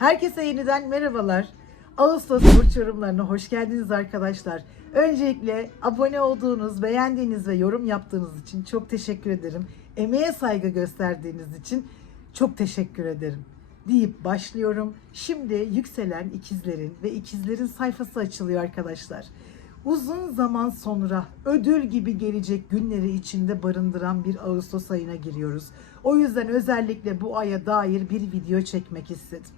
Herkese yeniden merhabalar. Ağustos burç yorumlarına hoş geldiniz arkadaşlar. Öncelikle abone olduğunuz, beğendiğiniz ve yorum yaptığınız için çok teşekkür ederim. Emeğe saygı gösterdiğiniz için çok teşekkür ederim. Deyip başlıyorum. Şimdi yükselen ikizlerin ve ikizlerin sayfası açılıyor arkadaşlar. Uzun zaman sonra ödül gibi gelecek günleri içinde barındıran bir Ağustos ayına giriyoruz. O yüzden özellikle bu aya dair bir video çekmek istedim.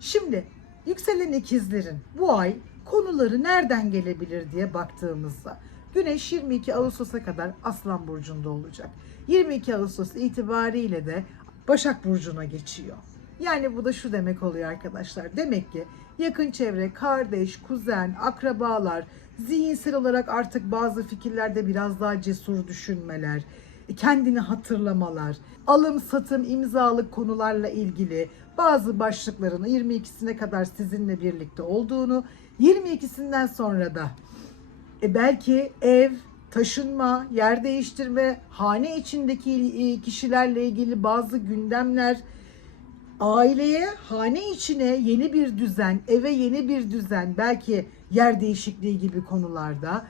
Şimdi yükselen ikizlerin bu ay konuları nereden gelebilir diye baktığımızda Güneş 22 Ağustos'a kadar Aslan Burcu'nda olacak. 22 Ağustos itibariyle de Başak Burcu'na geçiyor. Yani bu da şu demek oluyor arkadaşlar. Demek ki yakın çevre, kardeş, kuzen, akrabalar, zihinsel olarak artık bazı fikirlerde biraz daha cesur düşünmeler, kendini hatırlamalar, alım satım imzalık konularla ilgili bazı başlıkların 22'sine kadar sizinle birlikte olduğunu, 22'sinden sonra da e, belki ev, taşınma, yer değiştirme, hane içindeki e, kişilerle ilgili bazı gündemler, aileye, hane içine yeni bir düzen, eve yeni bir düzen, belki yer değişikliği gibi konularda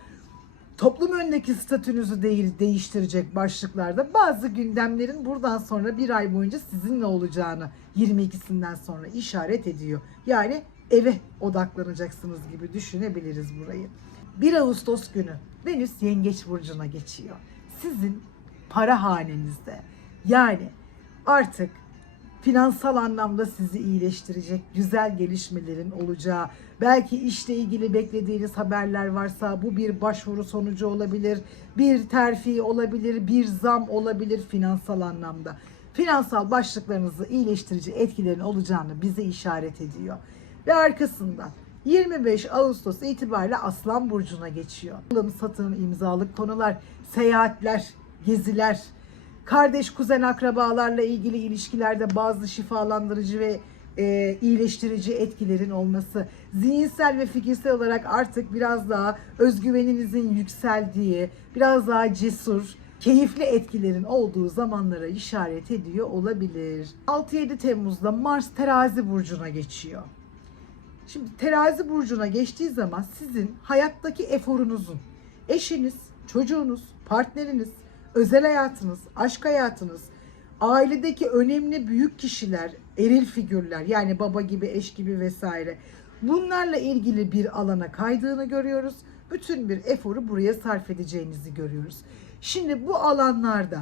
toplum önündeki statünüzü değil değiştirecek başlıklarda bazı gündemlerin buradan sonra bir ay boyunca sizinle olacağını 22'sinden sonra işaret ediyor. Yani eve odaklanacaksınız gibi düşünebiliriz burayı. 1 Ağustos günü Venüs Yengeç Burcu'na geçiyor. Sizin para hanenizde. Yani artık finansal anlamda sizi iyileştirecek güzel gelişmelerin olacağı, belki işle ilgili beklediğiniz haberler varsa bu bir başvuru sonucu olabilir, bir terfi olabilir, bir zam olabilir finansal anlamda. Finansal başlıklarınızı iyileştirici etkilerin olacağını bize işaret ediyor. Ve arkasından 25 Ağustos itibariyle Aslan Burcu'na geçiyor. Alım, satım, imzalık konular, seyahatler, geziler, kardeş, kuzen, akrabalarla ilgili ilişkilerde bazı şifalandırıcı ve e, iyileştirici etkilerin olması, zihinsel ve fikirsel olarak artık biraz daha özgüveninizin yükseldiği, biraz daha cesur, keyifli etkilerin olduğu zamanlara işaret ediyor olabilir. 6-7 Temmuz'da Mars terazi burcuna geçiyor. Şimdi terazi burcuna geçtiği zaman sizin hayattaki eforunuzun, eşiniz, çocuğunuz, partneriniz, özel hayatınız, aşk hayatınız, ailedeki önemli büyük kişiler, eril figürler yani baba gibi, eş gibi vesaire bunlarla ilgili bir alana kaydığını görüyoruz. Bütün bir eforu buraya sarf edeceğinizi görüyoruz. Şimdi bu alanlarda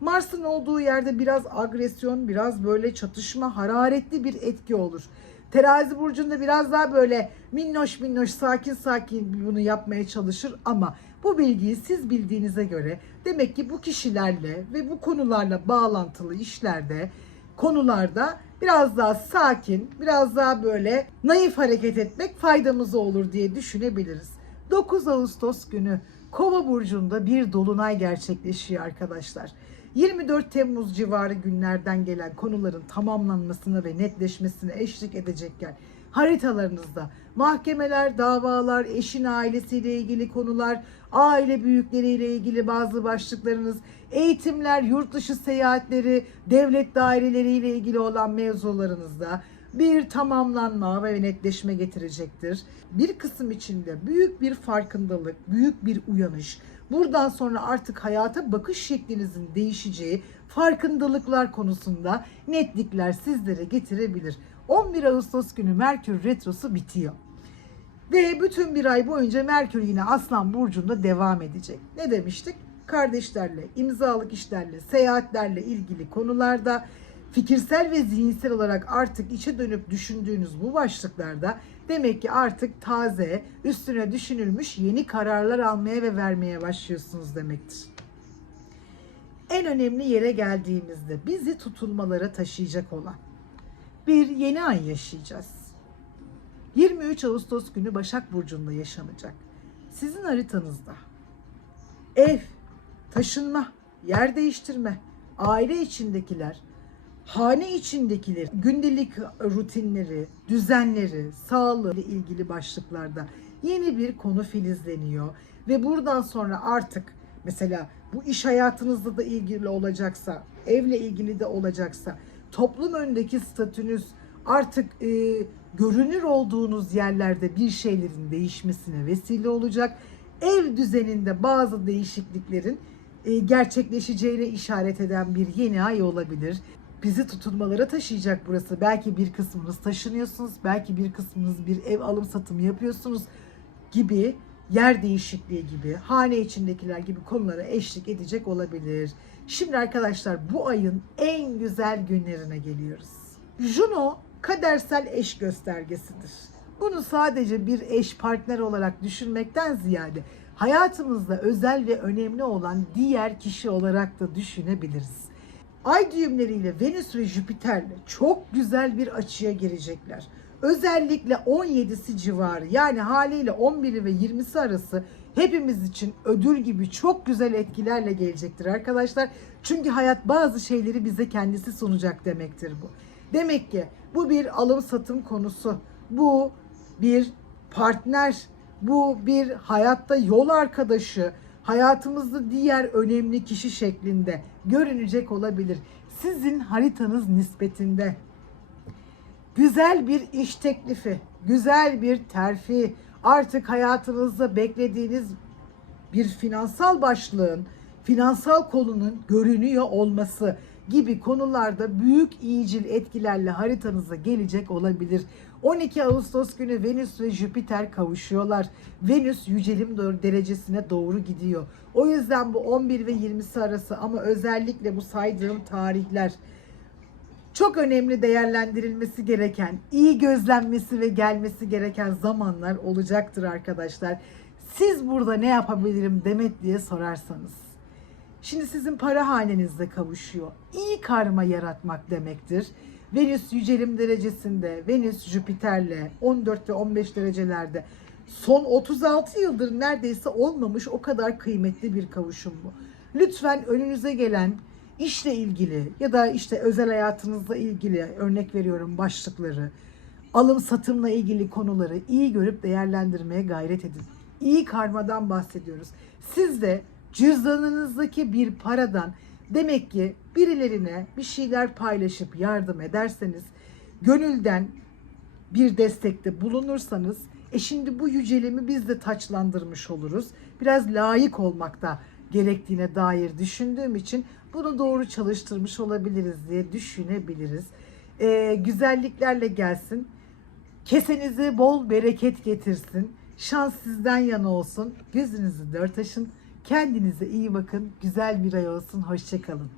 Mars'ın olduğu yerde biraz agresyon, biraz böyle çatışma, hararetli bir etki olur. Terazi burcunda biraz daha böyle minnoş minnoş sakin sakin bunu yapmaya çalışır ama bu bilgiyi siz bildiğinize göre demek ki bu kişilerle ve bu konularla bağlantılı işlerde konularda biraz daha sakin, biraz daha böyle naif hareket etmek faydamıza olur diye düşünebiliriz. 9 Ağustos günü Kova burcunda bir dolunay gerçekleşiyor arkadaşlar. 24 Temmuz civarı günlerden gelen konuların tamamlanmasına ve netleşmesine eşlik edecekken haritalarınızda mahkemeler, davalar, eşin ailesiyle ilgili konular, aile büyükleriyle ilgili bazı başlıklarınız, eğitimler, yurt dışı seyahatleri, devlet daireleriyle ilgili olan mevzularınızda bir tamamlanma ve netleşme getirecektir. Bir kısım içinde büyük bir farkındalık, büyük bir uyanış, buradan sonra artık hayata bakış şeklinizin değişeceği farkındalıklar konusunda netlikler sizlere getirebilir. 11 Ağustos günü Merkür Retrosu bitiyor. Ve bütün bir ay boyunca Merkür yine Aslan Burcu'nda devam edecek. Ne demiştik? Kardeşlerle, imzalık işlerle, seyahatlerle ilgili konularda fikirsel ve zihinsel olarak artık içe dönüp düşündüğünüz bu başlıklarda demek ki artık taze, üstüne düşünülmüş yeni kararlar almaya ve vermeye başlıyorsunuz demektir. En önemli yere geldiğimizde bizi tutulmalara taşıyacak olan bir yeni ay yaşayacağız. 23 Ağustos günü Başak Burcu'nda yaşanacak. Sizin haritanızda ev, taşınma, yer değiştirme, aile içindekiler, hane içindekiler, gündelik rutinleri, düzenleri, sağlığı ile ilgili başlıklarda yeni bir konu filizleniyor ve buradan sonra artık mesela bu iş hayatınızda da ilgili olacaksa, evle ilgili de olacaksa, toplum önündeki statünüz artık e, görünür olduğunuz yerlerde bir şeylerin değişmesine vesile olacak. Ev düzeninde bazı değişikliklerin e, gerçekleşeceğine işaret eden bir yeni ay olabilir. Bizi tutunmalara taşıyacak burası. Belki bir kısmınız taşınıyorsunuz, belki bir kısmınız bir ev alım satımı yapıyorsunuz gibi yer değişikliği gibi, hane içindekiler gibi konulara eşlik edecek olabilir. Şimdi arkadaşlar bu ayın en güzel günlerine geliyoruz. Juno kadersel eş göstergesidir. Bunu sadece bir eş partner olarak düşünmekten ziyade hayatımızda özel ve önemli olan diğer kişi olarak da düşünebiliriz. Ay düğümleriyle Venüs ve Jüpiter'le çok güzel bir açıya girecekler. Özellikle 17'si civarı yani haliyle 11'i ve 20'si arası hepimiz için ödül gibi çok güzel etkilerle gelecektir arkadaşlar. Çünkü hayat bazı şeyleri bize kendisi sunacak demektir bu. Demek ki bu bir alım satım konusu. Bu bir partner, bu bir hayatta yol arkadaşı, hayatımızda diğer önemli kişi şeklinde görünecek olabilir. Sizin haritanız nispetinde güzel bir iş teklifi, güzel bir terfi, artık hayatınızda beklediğiniz bir finansal başlığın, finansal kolunun görünüyor olması gibi konularda büyük iyicil etkilerle haritanıza gelecek olabilir. 12 Ağustos günü Venüs ve Jüpiter kavuşuyorlar. Venüs yücelim derecesine doğru gidiyor. O yüzden bu 11 ve 20'si arası ama özellikle bu saydığım tarihler çok önemli değerlendirilmesi gereken, iyi gözlenmesi ve gelmesi gereken zamanlar olacaktır arkadaşlar. Siz burada ne yapabilirim Demet diye sorarsanız. Şimdi sizin para hanenizde kavuşuyor. İyi karma yaratmak demektir. Venüs yücelim derecesinde, Venüs Jüpiter'le 14 ve 15 derecelerde son 36 yıldır neredeyse olmamış o kadar kıymetli bir kavuşum bu. Lütfen önünüze gelen işle ilgili ya da işte özel hayatınızla ilgili örnek veriyorum başlıkları, alım satımla ilgili konuları iyi görüp değerlendirmeye gayret edin. İyi karmadan bahsediyoruz. Siz de cüzdanınızdaki bir paradan demek ki birilerine bir şeyler paylaşıp yardım ederseniz, gönülden bir destekte bulunursanız, e şimdi bu yücelimi biz de taçlandırmış oluruz. Biraz layık olmakta gerektiğine dair düşündüğüm için bunu doğru çalıştırmış olabiliriz diye düşünebiliriz. Ee, güzelliklerle gelsin. Kesenize bol bereket getirsin. Şans sizden yana olsun. Gözünüzü dört açın. Kendinize iyi bakın. Güzel bir ay olsun. Hoşçakalın.